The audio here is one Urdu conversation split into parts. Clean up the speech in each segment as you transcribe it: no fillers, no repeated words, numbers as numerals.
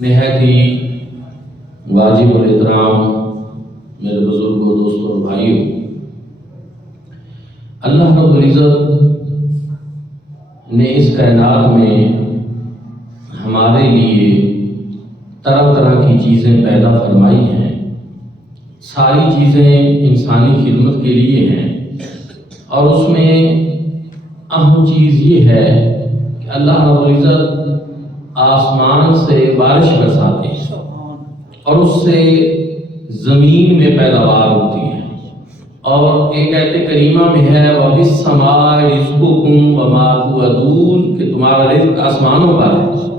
نہایت ہی واجب الاحترام میرے بزرگوں، دوستوں اور بھائیوں، اللہ رب العزت نے اس کائنات میں ہمارے لیے طرح طرح کی چیزیں پیدا فرمائی ہیں۔ ساری چیزیں انسانی خدمت کے لیے ہیں، اور اس میں اہم چیز یہ ہے کہ اللہ رب العزت آسمان سے بارش برساتے ہیں اور اس سے زمین میں پیداوار ہوتی ہے، اور ایک آیت کریمہ میں ہے وَفِي السَّمَاءِ رِزْقُكُمْ وَمَا تُوعَدُونَ کہ تمہارا رزق آسمانوں پر ہے۔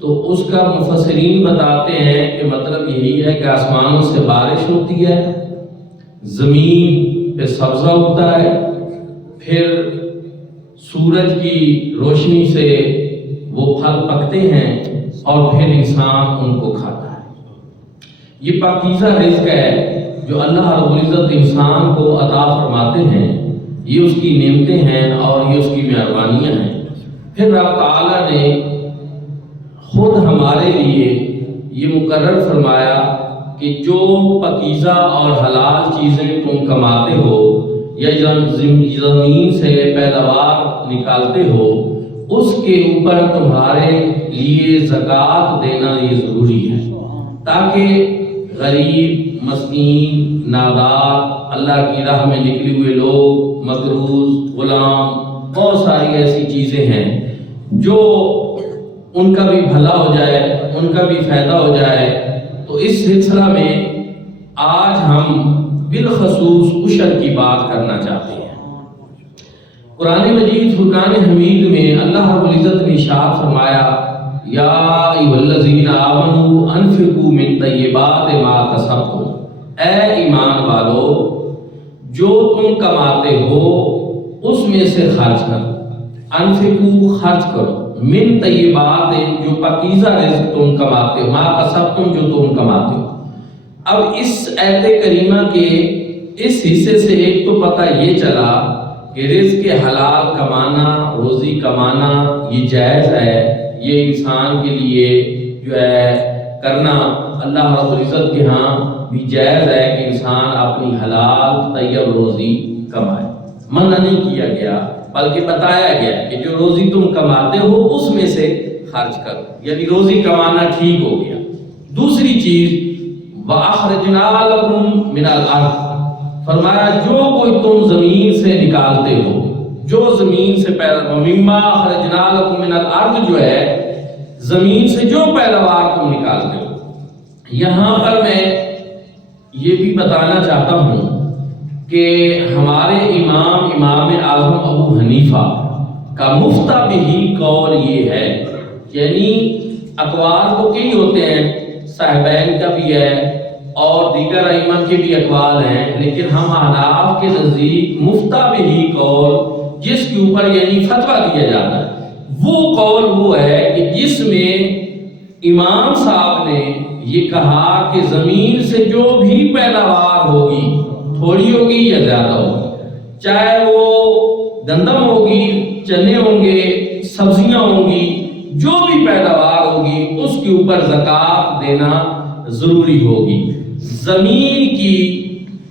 تو اس کا مفسرین بتاتے ہیں کہ مطلب یہی ہے کہ آسمانوں سے بارش ہوتی ہے، زمین پہ سبزہ اگتا ہے، پھر سورج کی روشنی سے وہ پھل پکتے ہیں اور پھر انسان ان کو کھاتا ہے۔ یہ پاکیزہ رزق ہے جو اللہ رب العزت انسان کو عطا فرماتے ہیں، یہ اس کی نعمتیں ہیں اور یہ اس کی مہربانیاں ہیں۔ پھر رب تعالیٰ نے خود ہمارے لیے یہ مقرر فرمایا کہ جو پاکیزہ اور حلال چیزیں تم کماتے ہو یا زمین سے پیداوار نکالتے ہو، اس کے اوپر تمہارے لیے زکوٰۃ دینا یہ ضروری ہے، تاکہ غریب، مسکین، نادار، اللہ کی راہ میں نکلے ہوئے لوگ، مقروض، غلام، بہت ساری ایسی چیزیں ہیں جو ان کا بھی بھلا ہو جائے، ان کا بھی فائدہ ہو جائے۔ تو اس سلسلہ میں آج ہم بالخصوص عشر کی بات کرنا چاہتے ہیں۔ قرآن مجید فرقان حمید میں اللہ رب العزت نے ارشاد فرمایا یا ایھا الذین آمنوا انفقوا من طیبات ما کسبتم، اے ایمان والو جو تم کماتے ہو اس میں سے خرچ کرو، انفقوا خرچ کرو، من طیبات جو پاکیزہ رزق تم کماتے ہو، ما کسبتم جو تم کماتے ہو۔ اب اس آیت کریمہ کے اس حصے سے ایک تو پتہ یہ چلا کہ رزق حلال کمانا، روزی کمانا یہ جائز ہے، یہ انسان کے لیے جو ہے کرنا اللہ رب العزت کے ہاں بھی جائز ہے کہ انسان اپنی حلال طیب روزی کمائے، منع نہیں کیا گیا بلکہ بتایا گیا کہ جو روزی تم کماتے ہو اس میں سے خرچ کرو، یعنی روزی کمانا ٹھیک ہو گیا۔ دوسری چیز وَأَخْرَجْنَا لَكُم مِّنَ الْأَرْضِ، فرمایا جو کوئی تم زمین سے نکالتے ہو، جو زمین سے مِمَّا أَخْرَجْنَا لَكُم مِّنَ الْأَرْضِ جو ہے زمین سے جو پیداوار تم نکالتے ہو۔ یہاں پر میں یہ بھی بتانا چاہتا ہوں کہ ہمارے امام اعظم ابو حنیفہ کا مفتہ بھی قول یہ ہے، یعنی اقوال تو کئی ہوتے ہیں، صاحبین کا بھی ہے اور دیگر ائمہ کے بھی اقوال ہیں، لیکن ہم احناف کے نزدیک مفتہ بھی قول جس کے اوپر یعنی فتویٰ دیا جاتا ہے وہ قول وہ ہے کہ جس میں امام صاحب نے یہ کہا کہ زمین سے جو بھی پیداوار ہوگی، تھوڑی ہوگی یا زیادہ ہوگی، چاہے وہ گندم ہوگی، چنے ہوں گے، سبزیاں ہوں گی، جو بھی پیداوار ہوگی اس کے اوپر زکوٰۃ دینا ضروری ہوگی۔ زمین کی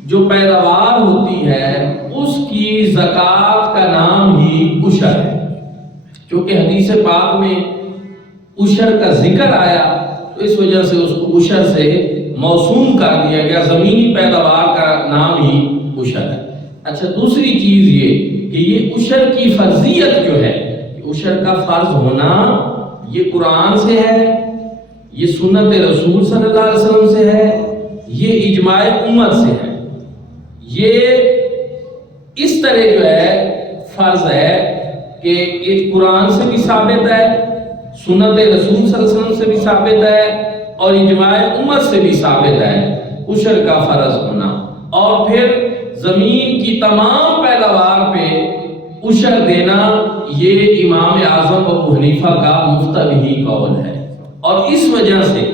جو پیداوار ہوتی ہے اس کی زکوٰۃ کا نام ہی عشر ہے، کیونکہ حدیث پاک میں عشر کا ذکر آیا تو اس وجہ سے اس کو عشر سے موسوم کر دیا گیا، زمینی پیداوار کا نام ہی عشر ہے۔ اچھا، دوسری چیز یہ کہ یہ عشر کی فرضیت جو ہے، عشر کا فرض ہونا یہ قرآن سے ہے، یہ سنت رسول صلی اللہ علیہ وسلم سے ہے، یہ اجماع امت سے ہے، یہ اس طرح جو ہے فرض ہے کہ یہ قرآن سے بھی ثابت ہے، سنت رسول صلی اللہ علیہ وسلم سے بھی ثابت ہے اور اجماع امت سے بھی ثابت ہے عشر کا فرض ہونا۔ اور پھر زمین کی تمام پیداوار پہ عشر دینا یہ امام اعظم ابو حنیفہ کا مفتبی قول ہے، اور اس وجہ سے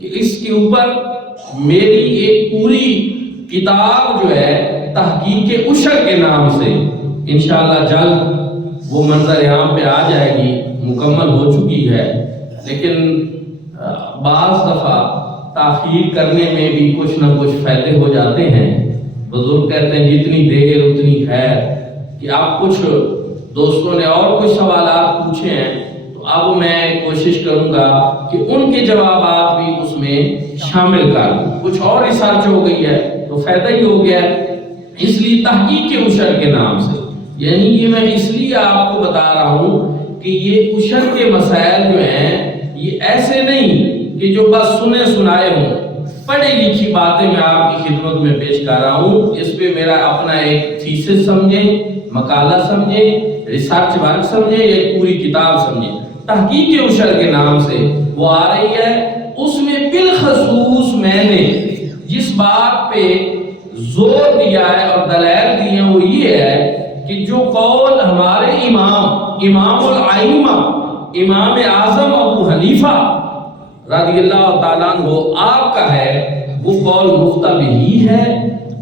کہ اس کے اوپر میری ایک پوری کتاب جو ہے تحقیق عشر کے نام سے انشاءاللہ جلد وہ منظر عام پہ آ جائے گی، مکمل ہو چکی ہے، لیکن بعض دفعہ تاخیر کرنے میں بھی کچھ نہ کچھ فائدے ہو جاتے ہیں۔ بزرگ کہتے ہیں جتنی دیر اتنی خیر، کہ آپ کچھ دوستوں نے اور کچھ سوالات پوچھے ہیں تو اب میں کوشش کروں گا کہ ان کے جوابات بھی اس میں شامل کر دوں۔ کچھ اور ریسرچ ہو گئی ہے تو فائدہ ہی ہو گیا ہے، اس لیے تحقیق عشر کے نام سے، یعنی یہ میں اس لیے آپ کو بتا رہا ہوں کہ یہ عشر کے مسائل جو ہیں یہ ایسے نہیں کہ جو بس سنے سنائے ہوں، پڑھی لکھی باتیں میں آپ کی خدمت میں پیش کر رہا ہوں۔ اس پہ میرا اپنا ایک تھیسس سمجھیں، مقالہ سمجھیں، ریسرچ ورک سمجھیں، ایک پوری کتاب سمجھیں، تحقیق عشر کے نام سے وہ آ رہی ہے۔ اس میں بالخصوص میں نے جس بات پہ زور دیا ہے اور دلائل دیے ہیں وہ یہ ہے کہ جو قول ہمارے امام الائمہ امام اعظم ابو حنیفہ رضی اللہ تعالیٰ عنہ آپ کا ہے، وہ قول مفتہ بہی ہے،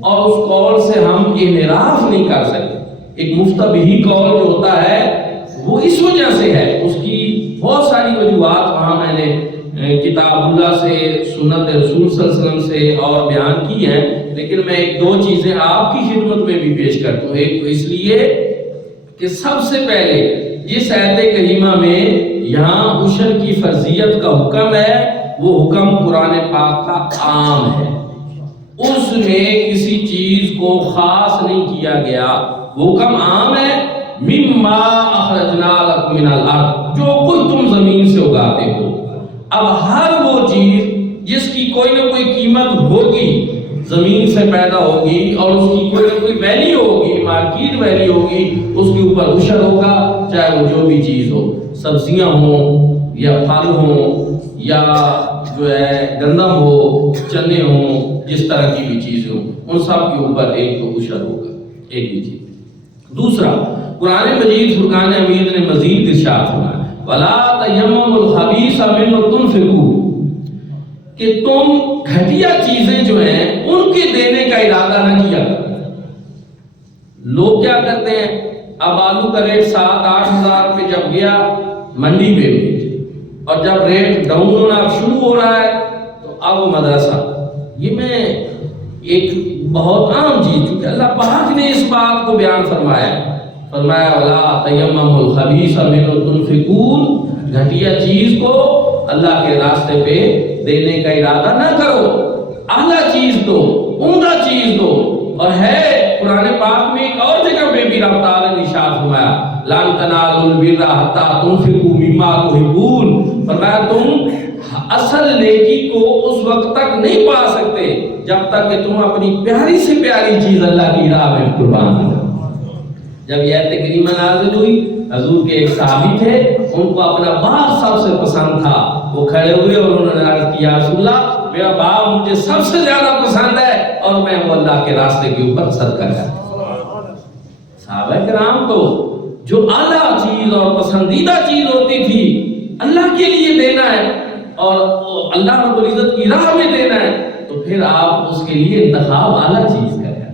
اور اس قول سے ہم انحراف نہیں کر سکتے۔ ایک مفتہ بہی قول جو ہوتا ہے وہ اس وجہ سے ہے، اس کی بہت ساری وجوہات وہاں میں نے کتاب اللہ سے، سنت رسول صلی اللہ علیہ وسلم سے اور بیان کی ہیں، لیکن میں ایک دو چیزیں آپ کی خدمت میں بھی پیش کرتا ہوں۔ ایک تو اس لیے کہ سب سے پہلے جس آیت کریمہ میں یہاں عشر کی فرضیت کا حکم ہے وہ حکم قرآن پاک کا عام ہے، اس میں کسی چیز کو خاص نہیں کیا گیا، وہ حکم عام ہے۔ مما اخرجنا لکم من الارض، جو کچھ تم زمین سے اگاتے ہو۔ اب ہر وہ چیز جس کی کوئی نہ کوئی قیمت ہوگی، زمین سے پیدا ہوگی اور اس کی کوئی نہ کوئی ویلیو ہوگی، مارکیٹ ویلیو ہوگی، اس کے اوپر عشر ہوگا، چاہے وہ جو بھی چیز ہو، سبزیاں ہوں یا پھل ہوں یا جو ہے گندم ہو، چنے ہوں، جس طرح کی بھی چیزیں ہوں، ان سب کے اوپر ایک تو عشر ہوگا، ایک بھی چیز۔ دوسرا، قرآن مجید فرقان حمید نے مزید ارشاد فرمایا وَلَا تَيَمَّمُوا الْخَبِيثَ مِنْهُ تُنْفِقُونَ، کہ تم گھٹیا چیزیں جو ہیں ان کے دینے کا ارادہ نہ کیا کرو۔ لوگ کیا کرتے ہیں، اب آلو کا ریٹ 7-8 ہزار پہ جب گیا منڈی پہ بھی، اور جب ریٹ ڈاؤن ہونا شروع ہو رہا ہے تو اب مدرسہ، یہ میں ایک بہت عام چیز، چونکہ اللہ پاک نے اس بات کو بیان فرمایا وَلَا تَيَمَّمُوا الْخَبِيثَ مِنْهُ تُنْفِقُونَ، گھٹیا چیز کو اللہ کے راستے پہ دینے کا ارادہ نہ کرو، اعلیٰ چیز دو، عمدہ چیز دو۔ اور ہے قرآن پاک میں ایک اور جگہ پہ بھی رب تعالیٰ نے ارشاد فرمایا لَن تَنَالُوا الْبِرَّ حَتَّىٰ تُنْفِقُوا مِمَّا تُحِبُّونَ، فرمایا تم اصل نیکی کو اس وقت تک نہیں پا سکتے جب تک کہ تم اپنی پیاری سے پیاری چیز اللہ کی راہ میں قربان کرو۔ جب یہ آیت کریمہ نازل ہوئی، حضور کے ایک صحابی تھے، ان کو اپنا باغ سب سے پسند تھا، وہ کھڑے ہوئے اور انہوں نے عرض کیا رسول اللہ میرا باغ مجھے سب سے زیادہ پسند ہے اور میں وہ اللہ کے راستے کے اوپر صدقہ کرتا ہوں۔ صحابہ کرام تو جو اعلیٰ چیز اور پسندیدہ چیز ہوتی تھی اللہ کے لیے دینا ہے اور اللہ رب العزت کی راہ میں دینا ہے، تو پھر آپ اس کے لیے انتخاب اعلیٰ چیز کریں،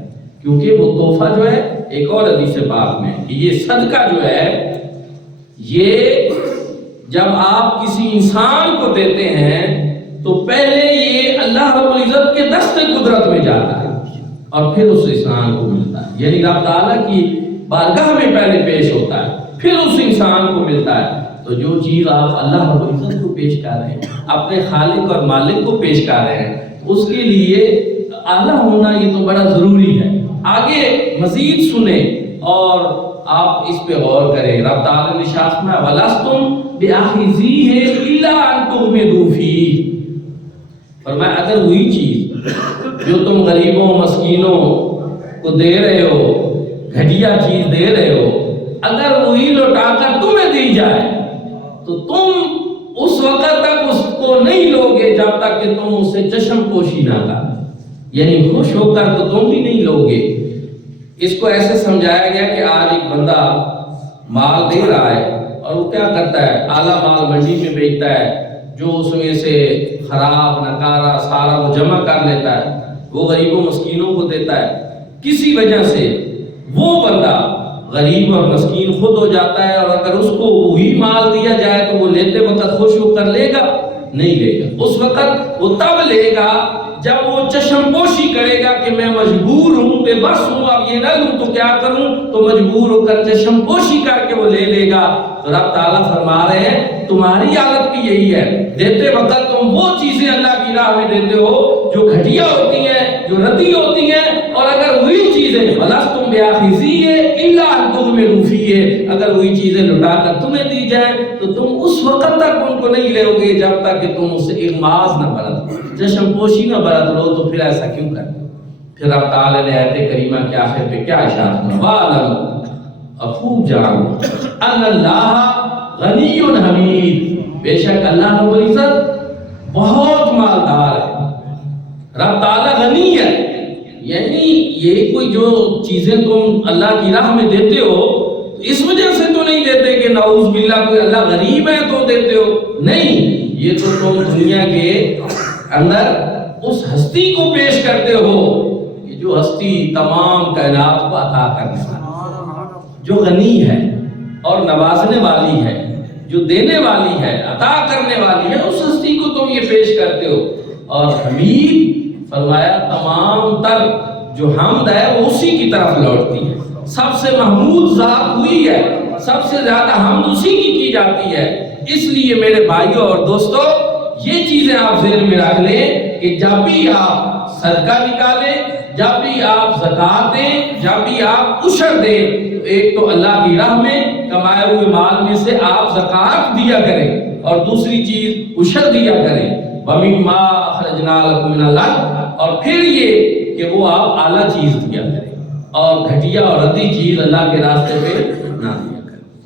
کیونکہ وہ تحفہ جو ہے ایک اور حدیث پاک میں کہ یہ صدقہ جو ہے یہ جب آپ کسی انسان کو دیتے ہیں تو پہلے یہ اللہ رب العزت کے دست قدرت میں جاتا ہے اور پھر اس انسان کو ملتا ہے، یعنی رب تعالیٰ کی بارگاہ میں پہلے پیش ہوتا ہے پھر اس انسان کو ملتا ہے۔ تو جو چیز آپ اللہ رب العزت کو پیش کر رہے ہیں، اپنے خالق اور مالک کو پیش کر رہے ہیں، اس کے لیے اعلیٰ ہونا یہ تو بڑا ضروری ہے۔ آگے مزید سنیں اور آپ اس پہ غور کریں۔ رب تعالیٰ نے ارشاد فرمایا وَلَسْتُمْ بِآخِذِيهِ إِلَّا أَن تُغْمِضُوا فِيهِ، فرمایا اگر وہی چیز جو تم غریبوں مسکینوں کو دے رہے ہو، گھٹیا چیز دے رہے ہو، اگر وہی لوٹا کر تمہیں دی جائے تو تم اس وقت تک اس کو نہیں لوگے جب تک کہ تم اس سے چشم پوشی نہ کر، یعنی خوش ہو کر تو تم بھی نہیں لوگے۔ اس کو ایسے سمجھایا گیا کہ آج ایک بندہ مال دے رہا ہے اور وہ کیا کرتا ہے، اعلیٰ مال منڈی میں بیچتا ہے، جو اس میں سے خراب نکارا سارا وہ جمع کر لیتا ہے، وہ غریبوں مسکینوں کو دیتا ہے۔ کسی وجہ سے وہ بندہ غریب اور مسکین خود ہو جاتا ہے، اور اگر اس کو وہی مال دیا جائے تو وہ لیتے وقت خوش ہو کر لے گا، نہیں لے گا. اس وقت وہ تب لے گا جب وہ چشم پوشی کرے گا کہ میں مجبور ہوں، بے بس ہوں، اب یہ نہ لوں تو کیا کروں، تو مجبور ہو کر چشم پوشی کر کے وہ لے گا. تو رب تعالیٰ فرما رہے ہیں تمہاری حالت بھی یہی ہے. دیتے وقت تم وہ چیزیں اللہ کی راہ میں دیتے ہو جو گھٹیا ہوتی ہیں، جو ردی ہوتی ہیں، اور اگر وہی چیزیں وَلَسْتُمْ بِآخِذِيهِ إِلَّا أَن تُغْمِضُوا فِيهِ، اگر وہی چیزیں لٹا کر تمہیں دی جائیں تو تم اس وقت تک ان کو نہیں لو گے جب تک کہ تم اسے اغماض نہ برت لو، چشم پوشی نہ برت لو. تو پھر ایسا کیوں کرتے؟ پھر رب تعالیٰ نے آیت کریمہ کے آخر پہ کیا اشارہ کیا؟ وَاعْلَمُوا، اور خوب جانو، أَنَّ اللَّهَ غَنِيٌّ حَمِيدٌ، بے شک اللہ رب العزت بہت مالدار ہے. رب تعالیٰ غنی ہے، یعنی یہ کوئی جو چیزیں تم اللہ کی راہ میں دیتے ہو اس وجہ سے تو نہیں دیتے کہ نعوذ باللہ کوئی اللہ غریب ہے تو دیتے ہو، نہیں، یہ تو تم دنیا کے اندر اس ہستی کو پیش کرتے ہو کہ جو ہستی تمام کائنات کو عطا کرنے والی، جو غنی ہے اور نوازنے والی ہے، جو دینے والی ہے، عطا کرنے والی ہے، اس ہستی کو تم یہ پیش کرتے ہو. اور حمید فرمایا تمام تر جو حمد ہے وہ اسی کی طرف لوٹتی ہے. سب سے محمود ذات ہوئی ہے، سب سے زیادہ حمد اسی کی جاتی ہے. اس لیے میرے بھائیوں اور دوستو یہ چیزیں آپ ذہن میں رکھ لیں کہ جب بھی آپ صدقہ نکالیں، جب بھی آپ زکوٰۃ دیں، جب بھی آپ عشر دیں، تو ایک تو اللہ کی راہ میں کمائے ہوئے مال میں سے آپ زکوٰۃ دیا کریں، اور دوسری چیز عشر دیا کریں. وَمِمَّا أَخْرَجْنَا لَكُم مِّنَ الْأَرْضِ، اور پھر یہ کہ وہ آپ اعلیٰ چیز دیا کریں اور گھٹیا اور ردی چیز اللہ کے راستے پہ نہ دیا.